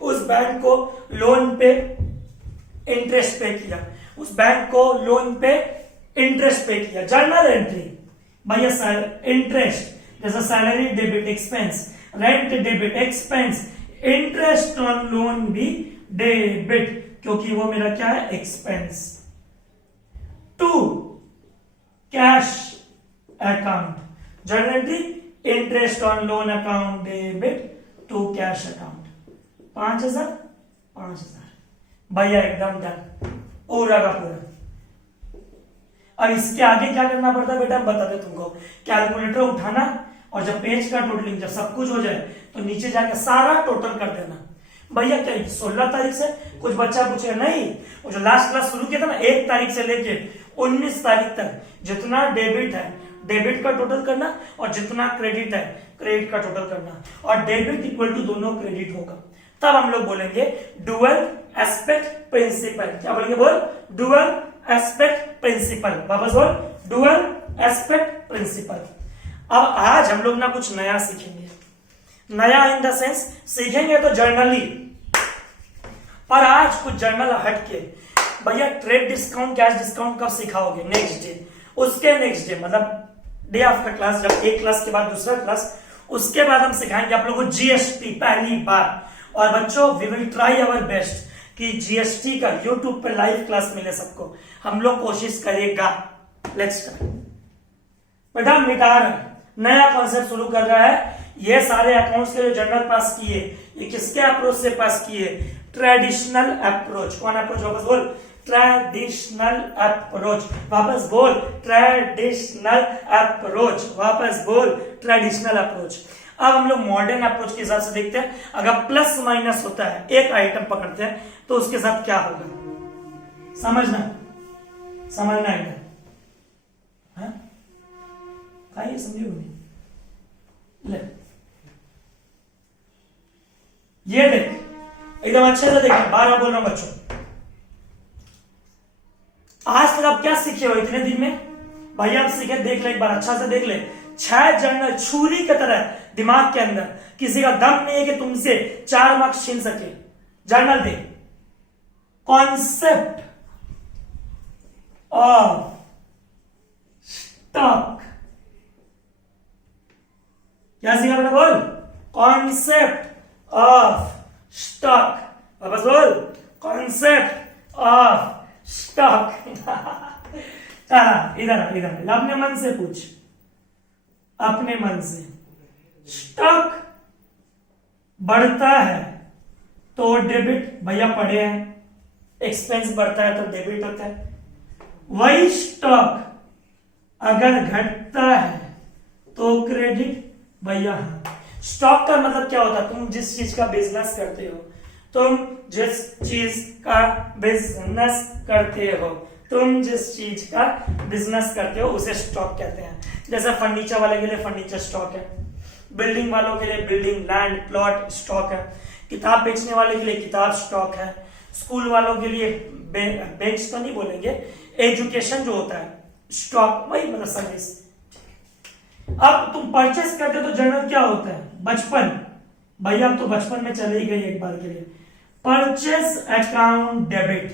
उस बैंक को लोन पे इंटरेस्ट पे किया, उस बैंक को लोन पे इंटरेस्ट पे किया। जर्नल एंट्री भैया सर इंटरेस्ट, जैसा salary debit expense, rent debit expense, interest on loan भी डेबिट, क्योंकि वो मेरा क्या है, expense. To cash account, journal entry interest on loan account debit to cash account. 5,000 भैया एकदम डन, पूरा का पूरा। अब इसके आगे क्या करना पड़ता है बेटा, हम बता दे तुमको, कैलकुलेटर उठाना और जब पेज का टोटलिंग, जब सब कुछ हो जाए तो नीचे जाकर सारा टोटल कर देना। भैया क्या 16 तारीख से, कुछ बच्चा पूछेगा नहीं, वो जो लास्ट क्लास शुरू किया था ना 1 तारीख से लेके 19 तारीख तक जितना डेबिट है डेबिट का टोटल करना और जितना क्रेडिट है क्रेडिट का टोटल करना, और डेबिट इक्वल टू दोनों क्रेडिट होगा, तब हम लोग बोलेंगे डुअल एस्पेक्ट प्रिंसिपल। क्या बोलेंगे, बोल डुअल एस्पेक्ट प्रिंसिपल, वापस बोल डुअल एस्पेक्ट प्रिंसिपल। अब आज हम लोग ना कुछ नया सीखेंगे, नया इन द सेंस सीखेंगे तो जर्नली, पर आज कुछ जर्नल हटके। भैया ट्रेड डिस्काउंट कैश डिस्काउंट कब सिखाओगे, नेक्स्ट डे, उसके नेक्स्ट डे मतलब डे आफ्टर क्लास, जब एक क्लास के बाद दूसरा क्लास, उसके बाद हम सिखाएंगे आप लोगों को जीएसटी पहली बार। और बच्चों we will try our best कि जीएसटी का यूट्यूब पे लाइव क्लास मिले सबको, हम लोग कोशिश करेगा। Let's start. बेटा मिटा नया कॉन्सेप्ट शुरू कर रहा है, ये सारे अकाउंट्स के जो जर्नल पास किए ये किसके अप्रोच से पास किए, ट्रेडिशनल अप्रोच। कौन अप्रोच, वापस बोल ट्रेडिशनल अप्रोच, वापस बोल ट्रेडिशनल अप्रोच, वापस बोल ट्रेडिशनल अप्रोच। अब हम लोग मॉडर्न अप्रोच के हिसाब से देखते हैं, अगर प्लस माइनस होता है एक आइटम पकड़ते हैं तो उसके साथ क्या होगा, समझना एकदम, है समझे ले, ये देख एकदम अच्छे से देख, 12 बोल रहा हूं बच्चों। आज तक आप क्या सीखे हो इतने दिन में, भाई आप सीखे, देख ले एक बार अच्छा से देख ले। 6 जर्नल छुरी की तरह दिमाग के अंदर, किसी का दम नहीं है कि तुमसे 4 मार्क्स छीन सके। Journal they, concept of stock, क्या सीखा बेटा, बोल कॉन्सेप्ट ऑफ स्टॉक, वापस बोल कॉन्सेप्ट ऑफ स्टॉक। इधर अपने मन से पूछ, अपने मन से। स्टॉक बढ़ता है तो डेबिट, भैया पढ़े हैं, एक्सपेंस बढ़ता है तो डेबिट होता है। वही स्टॉक अगर घटता है तो क्रेडिट, भैया स्टॉक का मतलब क्या होता है, तुम जिस चीज का बिजनेस करते हो, तुम जिस चीज का बिजनेस करते हो, तुम जिस चीज का बिजनेस करते हो उसे स्टॉक कहते हैं। जैसे फर्नीचर वाले के लिए फर्नीचर स्टॉक है, बिल्डिंग वालों के लिए बिल्डिंग लैंड प्लॉट स्टॉक है, किताब बेचने वाले के लिए किताब स्टॉक है, स्कूल वालों के लिए बेंच तो नहीं बोलेंगे, एजुकेशन जो होता है स्टॉक, वही मतलब सर्विस। अब तुम परचेस करते तो जर्नल क्या होता है, बचपन, भैया अब तो बचपन में चले ही गए एक बार के लिए। Purchase account debit,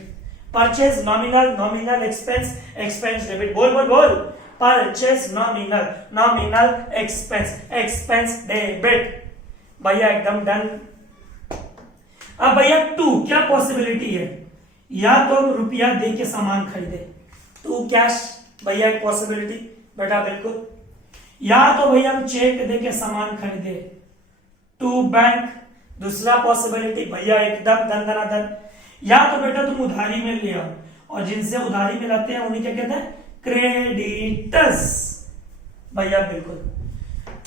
purchase nominal, nominal expense, expense debit, बोल बोल बोल, purchase nominal, nominal expense, expense debit, भैया एकदम डन। अब भैया टू, क्या पॉसिबिलिटी है, या तो रुपया दे के सामान खरीदे, टू कैश, भैया एक पॉसिबिलिटी बेटा बिल्कुल, या तो भैया हम चेक दे के सामान खरीदे, टू बैंक, दूसरा पॉसिबिलिटी भैया एकदम धन धना धन, या तो बेटा तुम उधारी में ले आओ, और जिनसे उधारी में लाते हैं उन्हें क्या कहते हैं, क्रेडिटर्स, भैया बिल्कुल।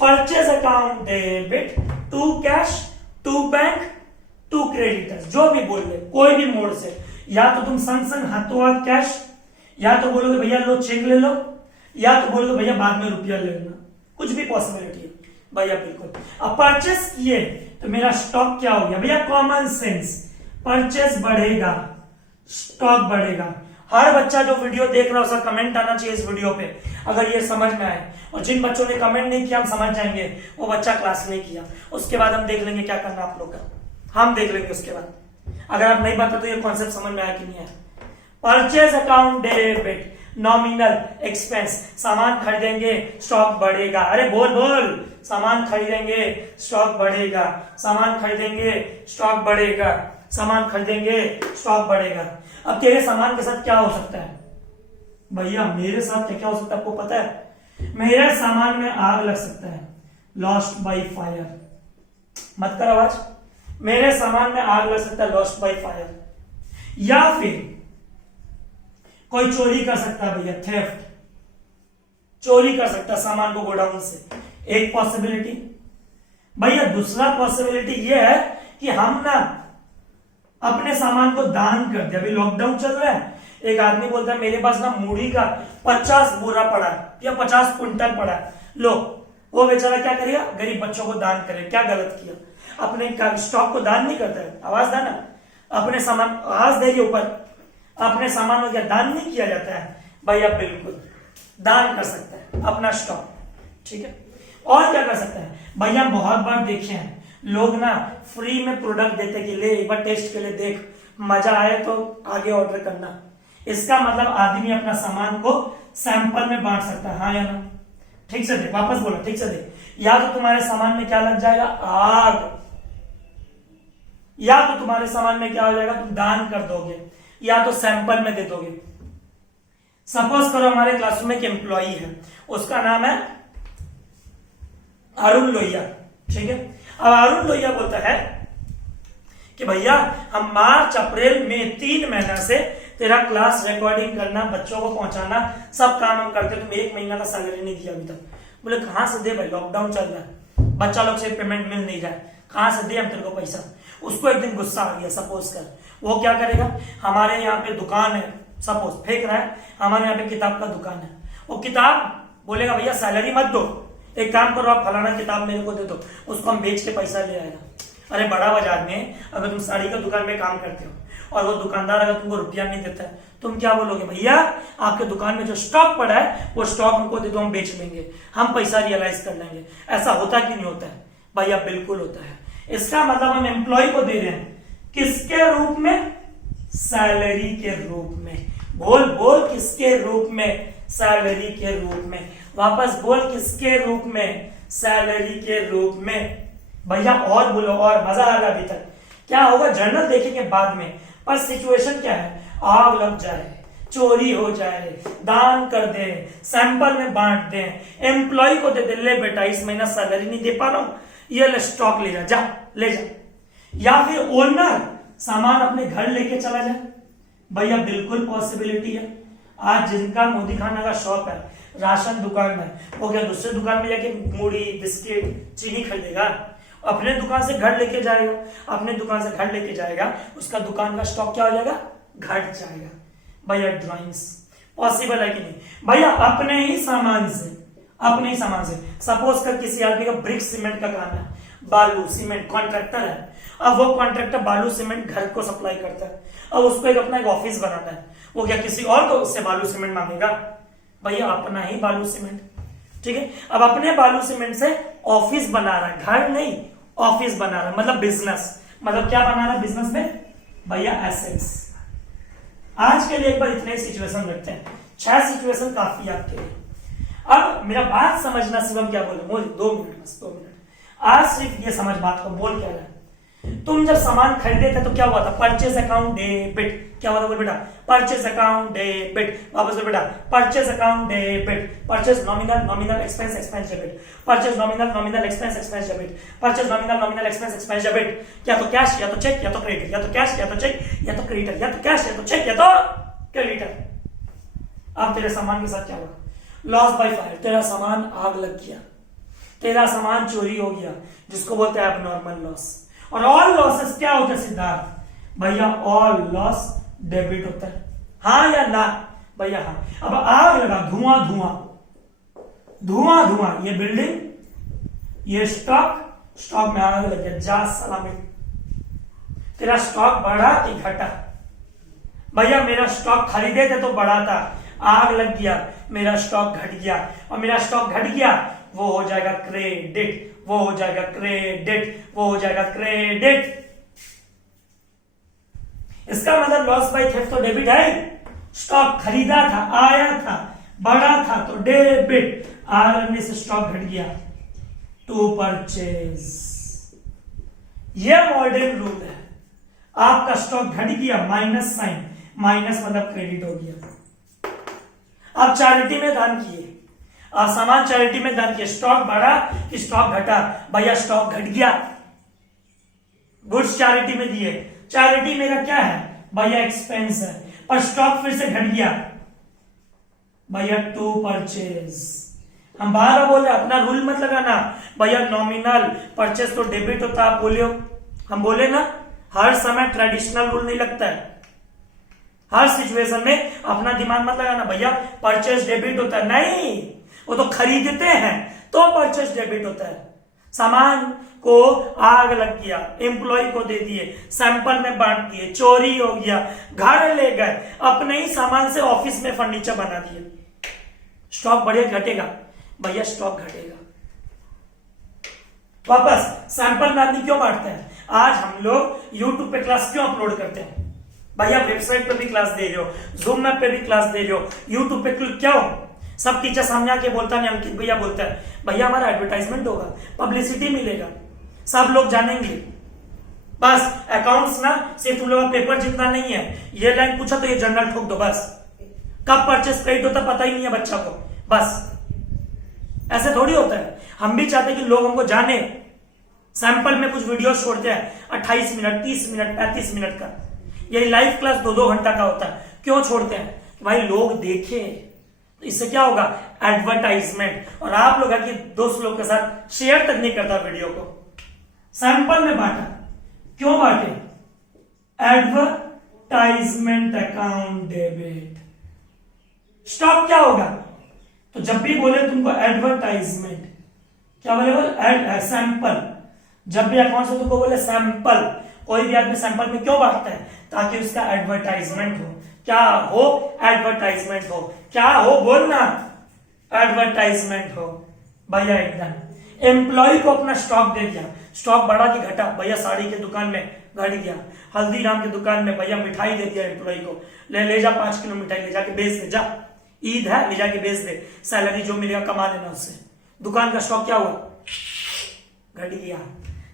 Purchase account debit, to cash, to bank, to creditors, जो भी बोल ले कोई भी मोड से, या तो तुम संग संग हाथों हाथ कैश, या तो बोलोगे भैया लो चेक ले लो, या तो बोलोगे भैया बाद में रुपया ले लेना, कुछ भी पॉसिबिलिटी है भैया बिल्कुल। अब परचेस किए तो मेरा स्टॉक क्या हो गया भैया, कॉमन सेंस, परचेस बढ़ेगा, स्टॉक बढ़ेगा। हर बच्चा जो वीडियो देख रहा है उसका कमेंट आना चाहिए इस वीडियो पे, अगर ये समझ में आए, और जिन बच्चों ने कमेंट नहीं किया हम समझ जाएंगे वो बच्चा क्लास नहीं किया, उसके बाद हम देख लेंगे क्या करना आप लोग का, हम देख लेंगे उसके बाद। अगर आप नहीं पता तो ये कॉन्सेप्ट समझ में आया कि नहीं आया। Purchase account debit, nominal expense, सामान खरीदेंगे स्टॉक बढ़ेगा, अरे बोल बोल, सामान खरीदेंगे स्टॉक बढ़ेगा, सामान खरीदेंगे स्टॉक बढ़ेगा, सामान खरीदेंगे स्टॉक बढ़ेगा। अब तेरे सामान के साथ क्या हो सकता है भैया, मेरे साथ क्या हो सकता है आपको पता है, मेरे सामान में आग लग सकता है, लॉस्ट बाय फायर, मत कर आवाज, मेरे सामान में आग लग सकता है, लॉस्ट बाय फायर, या फिर कोई चोरी कर सकता है भैया, थेफ्ट, चोरी कर सकता है सामान को गोडाउन से, एक पॉसिबिलिटी। भैया दूसरा पॉसिबिलिटी ये है कि हम ना अपने सामान को दान कर दे, अभी लॉकडाउन चल रहा है, एक आदमी बोलता है मेरे पास ना मूढ़ी का 50 बोरा पड़ा है या 50 कुंटल पड़ा है, लो, वो बेचारा क्या करेगा, गरीब बच्चों को दान करे, क्या गलत किया, अपने स्टॉक को दान नहीं करता है, आवाज था ना, अपने सामान, आवाज दे ऊपर, अपने सामान को क्या दान नहीं किया जाता है भैया, बिल्कुल दान कर सकता है अपना स्टॉक, ठीक है। और क्या कर सकता है भैया, बहुत बार देखे हैं लोग ना फ्री में प्रोडक्ट देते कि ले एक बार टेस्ट के लिए देख, मजा आए तो आगे ऑर्डर करना, इसका मतलब आदमी अपना सामान को सैंपल में बांट सकता है, हाँ या ना, ठीक से देख, वापस बोला ठीक से देख, या तो तुम्हारे सामान में क्या लग जाएगा, आग, या तो तुम्हारे सामान में क्या हो जाएगा, तुम दान कर दोगे, या तो सैंपल में दे दोगे। सपोज करो हमारे क्लासरूम में एक एम्प्लॉई है, उसका नाम है अरुण लोहिया, ठीक है। अब अरुण लोहिया बोलता है कि भैया हम मार्च अप्रैल मई 3 महीना से तेरा क्लास रिकॉर्डिंग करना, बच्चों को पहुंचाना, सब काम हम करते, तुम 1 महीना का सैलरी नहीं दिया अभी तक। बोले कहां से दे भाई, लॉकडाउन चल रहा है, बच्चा लोग से पेमेंट मिल नहीं रहा है, कहां से दे हम तेरे को पैसा। उसको एक दिन गुस्सा आ गया, सपोज कर, वो क्या करेगा, हमारे यहाँ पे दुकान है, सपोज फेंक रहा है, हमारे यहाँ पे किताब का दुकान है, वो किताब बोलेगा भैया सैलरी मत दो, एक काम करो आप फलाना किताब मेरे को दे दो, उसको हम बेच के पैसा ले आएगा। अरे बड़ा बाजार में अगर तुम साड़ी का दुकान में काम करते हो और वो दुकानदार अगर तुमको रुपया नहीं देता है, तुम क्या बोलोगे, भैया आपके दुकान में जो स्टॉक पड़ा है वो स्टॉक हमको दे दो, हम बेच लेंगे, हम पैसा रियलाइज कर लेंगे। ऐसा होता कि नहीं होता है भैया, बिल्कुल होता है। इसका मतलब हम एम्प्लॉय को दे रहे हैं, किसके रूप में, सैलरी के रूप में, बोल बोल, किसके रूप में, सैलरी के रूप में, वापस बोल, किसके रूप में, सैलरी के रूप में। भैया और बोलो, और मजा आ रहा अभी तक, क्या होगा जर्नल देखेंगे बाद में, पर सिचुएशन क्या है, आग लग जाए, चोरी हो जाए, दान कर दे, सैंपल में बांट दे, एम्प्लॉय को दे दे, ले बेटा इस महीना सैलरी नहीं दे पा रहा हूं, ये ले स्टॉक ले जा, ले जा, या फिर ओनर सामान अपने घर लेके चला जाए, भैया बिल्कुल पॉसिबिलिटी है। आज जिनका मोदी खाना का शॉप है, राशन दुकान है, वो क्या दूसरे दुकान में जाके मूढ़ी बिस्किट चीनी खरीदेगा, अपने दुकान से घर लेके जाएगा, अपने दुकान से घर लेके जाएगा, उसका दुकान का स्टॉक क्या हो जाएगा, घट जाएगा। भैया ड्राइंग्स पॉसिबल है कि नहीं भैया, अपने ही सामान से, अपने ही सामान से, सपोज कर किसी आदमी का ब्रिक सीमेंट का काम है, बालू सीमेंट कॉन्ट्रैक्टर है, अब वो कॉन्ट्रैक्टर बालू सीमेंट घर को सप्लाई करता है, अब उसको एक अपना एक ऑफिस बनाना है, वो क्या किसी और को उससे बालू सीमेंट मांगेगा, भैया अपना ही बालू सीमेंट, ठीक है। अब अपने बालू सीमेंट से ऑफिस बना रहा है, घर नहीं ऑफिस बना रहा है, मतलब बिजनेस, मतलब क्या बना रहा है बिजनेस में भैया एसेट्स। आज के लिए एक बार इतने ही सिचुएशन रखते हैं, 6 सिचुएशन काफी आपके लिए। अब मेरा बात समझना, शिवम क्या बोले, मोदी 2 मिनट बस 2 मिनट, आज सिर्फ ये समझ बात को, बोल क्या रहा है। तुम जब सामान खरीदे थे तो क्या हुआ था, परचेज अकाउंट डेबिट, क्या हुआ था बोल बेटा, परचेज अकाउंट डेबिट, वापस बोल बेटा, purchase account debit, purchase nominal nominal expense expense debit, purchase nominal nominal expense expense debit, purchase nominal nominal expense expense debit, या तो कैश या तो चेक या तो क्रेडिट, या तो कैश या तो चेक या तो क्रेडिटर, या तो कैश या तो चेक या तो क्रेडिटर। अब तेरे सामान के साथ क्या हुआ, लॉस बाय फायर, तेरा सामान आग लग गया, तेरा सामान चोरी हो गया, जिसको बोलते हैं एबनॉर्मल लॉस। और ऑल लॉसेस क्या होता है सिद्धार्थ भैया, ऑल लॉस डेबिट होता है, हाँ या ना भैया, हाँ। अब आग लगा, धुआं धुआं धुआं धुआं, ये बिल्डिंग, ये स्टॉक में आग लग गया, जा सलामी। तेरा स्टॉक बढ़ा कि घटा भैया, मेरा स्टॉक खरीदे थे तो बढ़ा था, आग लग गया, मेरा स्टॉक घट गया, और मेरा स्टॉक घट गया, वो हो जाएगा क्रेडिट, वो हो जाएगा क्रेडिट, वो हो जाएगा क्रेडिट। इसका मतलब लॉस बाय थेफ्ट तो डेबिट है, स्टॉक खरीदा था, आया था, बढ़ा था तो डेबिट, आग लगने से स्टॉक घट गया, टू परचेज। ये मॉडर्न रूल है, आपका स्टॉक घट गया, माइनस साइन, माइनस मतलब क्रेडिट हो गया। आप चैरिटी में दान किए, आप सामान चैरिटी में दान किए, स्टॉक बढ़ा कि स्टॉक घटा भैया, स्टॉक घट गया, गुड्स चैरिटी में दिए, चैरिटी मेरा क्या है भैया एक्सपेंस है, और स्टॉक फिर से घट गया भैया, टू परचेज। हम बार बार बोले अपना रूल मत लगाना भैया, नॉमिनल परचेज तो डेबिट होता, आप बोले हो, हम बोले ना, हर समय ट्रेडिशनल रूल नहीं लगता है, हर सिचुएशन में अपना दिमाग मत लगाना भैया परचेज डेबिट होता है, नहीं, वो तो खरीदते हैं तो परचेज डेबिट होता है। सामान को आग लग गया, एम्प्लॉय को दे दिए, सैंपल में बांट दिए, चोरी हो गया, घर ले गए, अपने ही सामान से ऑफिस में फर्नीचर बना दिए, स्टॉक बढ़ेगा घटेगा भैया, स्टॉक घटेगा। वापस सैंपल में आदमी क्यों बांटते हैं, आज हम लोग यूट्यूब पे क्लास क्यों अपलोड करते हैं भैया, वेबसाइट पे भी क्लास दे रहे हो, जूम ऐप पे भी क्लास दे रहे हो, यूट्यूब पे क्यों, सब टीचर सामने आके बोलता नहीं, अंकित भैया बोलता है भैया हमारा एडवर्टाइजमेंट होगा, पब्लिसिटी मिलेगा, सब लोग जानेंगे। बस अकाउंट्स ना सिर्फ तुम लोग का पेपर जितना नहीं है, ये लाइन पूछा तो ये जनरल ठोक दो, बस कब परचेस क्रेडिट होता पता ही नहीं है बच्चा को, बस ऐसे थोड़ी होता है। हम भी चाहते हैं कि लोग हमको जाने, सैंपल में कुछ वीडियो छोड़ते हैं 28 मिनट 30 मिनट 35 मिनट का, यही लाइव क्लास 2-2 घंटा का होता है, क्यों छोड़ते हैं भाई, लोग देखें, तो इससे क्या होगा एडवर्टाइजमेंट, और आप लोग आके दोस्त लोग के साथ शेयर तक नहीं करता वीडियो को। सैंपल में बांटा, क्यों बांटे, एडवर्टाइजमेंट अकाउंट डेबिट। स्टॉक क्या होगा, तो जब भी बोले तुमको एडवर्टाइजमेंट, क्या बोले बोल सैंपल, जब भी अकाउंट से तुमको बोले सैंपल, कोई भी आदमी सैंपल में क्यों बांटता है, ताकि उसका एडवर्टाइजमेंट हो, क्या हो एडवर्टाइजमेंट हो, क्या हो बोलना, एडवर्टाइजमेंट हो भैया। एकदम एम्प्लॉय को अपना स्टॉक दे दिया, स्टॉक बढ़ा कि घटा भैया, साड़ी के दुकान में घट गया, हल्दीराम की दुकान में भैया मिठाई दे दिया एम्प्लॉय को, ले जा 5 किलो मिठाई ले जाके बेच दे, जा ईद है ले जाके बेच दे, सैलरी जो मिलेगा कमा लेना उससे। दुकान का स्टॉक क्या हुआ, घट गया।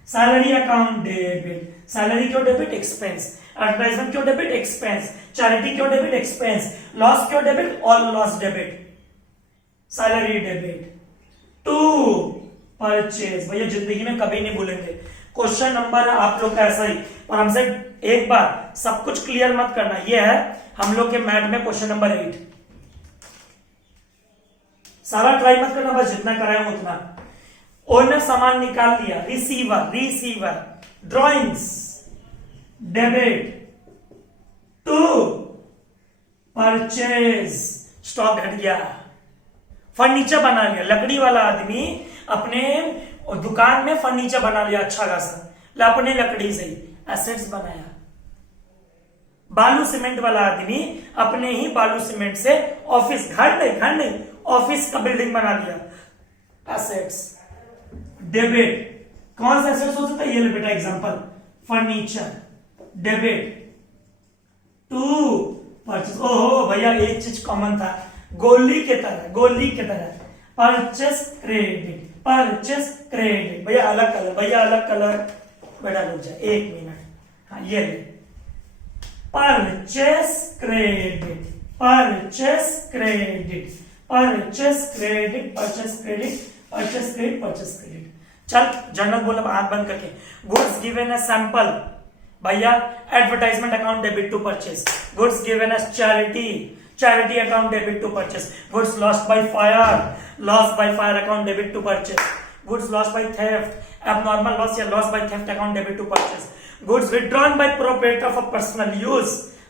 सैलरी अकाउंट डेबिट, सैलरी क्यों डेबिट, एक्सपेंस, एडवर्टाइजमेंट क्यों डेबिट, एक्सपेंस, चैरिटी क्यों डेबिट, एक्सपेंस, लॉस क्यों debit, all loss debit, salary debit. To purchase भैया जिंदगी में कभी नहीं भूलेंगे, क्वेश्चन नंबर है आप लोग का ऐसा ही, और हमसे एक बार सब कुछ क्लियर मत करना, ये है हम लोग के मैथ में क्वेश्चन नंबर 8, सारा ट्राई मत करना, बस जितना कराए उतना। ओनर सामान निकाल लिया, receiver drawings debit, to purchase stock घट गया, फर्नीचर बना लिया, लकड़ी वाला आदमी अपने दुकान में फर्नीचर बना लिया अच्छा खासा, अपने लकड़ी से ही एसेट्स बनाया बालू सीमेंट वाला आदमी अपने ही बालू सीमेंट से ऑफिस, घर नहीं, ऑफिस का बिल्डिंग बना दिया। एसेट्स, डेबिट, कौन सा एसेट्स हो सकता है? ये ले बेटा example, furniture, debit to purchase. ओहो भैया एक चीज कॉमन था, गोली के तरह परचेस क्रेडिट, भैया अलग कलर, बेटा रुक जा 1 मिनट। हाँ ये ले, परचेस क्रेडिट, चल जनरल बोल आंख बंद करके। गुड्स गिवन एज सैंपल, भैया advertisement account debit to purchase. Goods given as charity account debit to purchase. Goods lost by fire account debit to purchase. Goods lost by theft, abnormal loss या loss by theft account debit to purchase. Goods withdrawn by proprietor for personal use,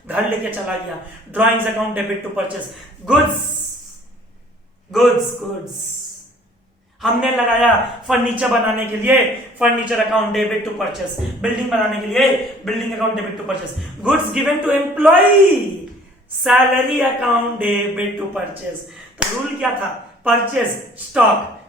घर लेके चला गया, drawings account debit to purchase. Goods हमने लगाया furniture बनाने के लिए, furniture account debit to purchase. Building बनाने के लिए, building account debit to purchase. Goods given to employee, salary account debit to purchase. तो रूल क्या था? परचेस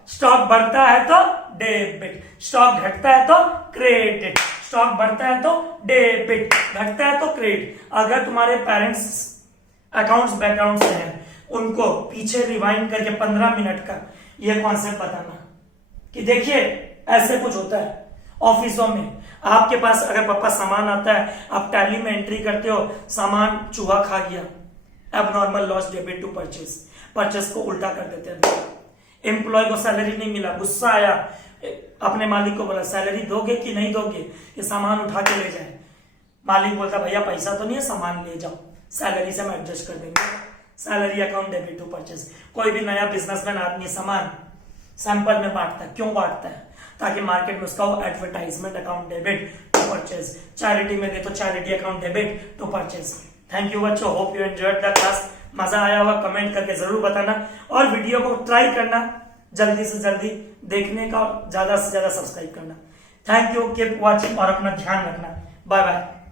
स्टॉक बढ़ता है तो डेबिट, स्टॉक घटता है तो क्रेडिट, स्टॉक बढ़ता है तो डेबिट, घटता है तो क्रेडिट। अगर तुम्हारे पेरेंट्स अकाउंट्स बैकग्राउंड से हैं, उनको पीछे रिवाइंड करके 15 मिनट का ये कॉन्सेप्ट बताना कि देखिए ऐसे कुछ होता है ऑफिसों में। आपके पास अगर पापा सामान आता है, आप टैली में एंट्री करते हो, सामान चूहा खा गया, abnormal loss debit to purchase को उल्टा कर देते हैं। एम्प्लॉय को सैलरी नहीं मिला, गुस्सा आया, अपने मालिक को बोला सैलरी दोगे कि नहीं दोगे, ये सामान उठा के ले जाए। मालिक बोलता भैया पैसा तो नहीं है, सामान ले जाओ, सैलरी से हम एडजस्ट कर देंगे। Salary account debit to purchase. कोई भी नया बिजनेसमैन आदमी सामान सैंपल में बांटता है, क्यों बांटता है? ताकि मार्केट में उसका advertisement account debit to purchase. Charity में दे तो charity account debit to purchase. Thank you बच्चों, hope you enjoyed the class. मजा आया होगा, कमेंट करके जरूर बताना और वीडियो को ट्राई करना जल्दी से जल्दी देखने का, ज्यादा से ज्यादा सब्सक्राइब करना। थैंक यू, कीप वॉचिंग और अपना ध्यान रखना। Bye bye.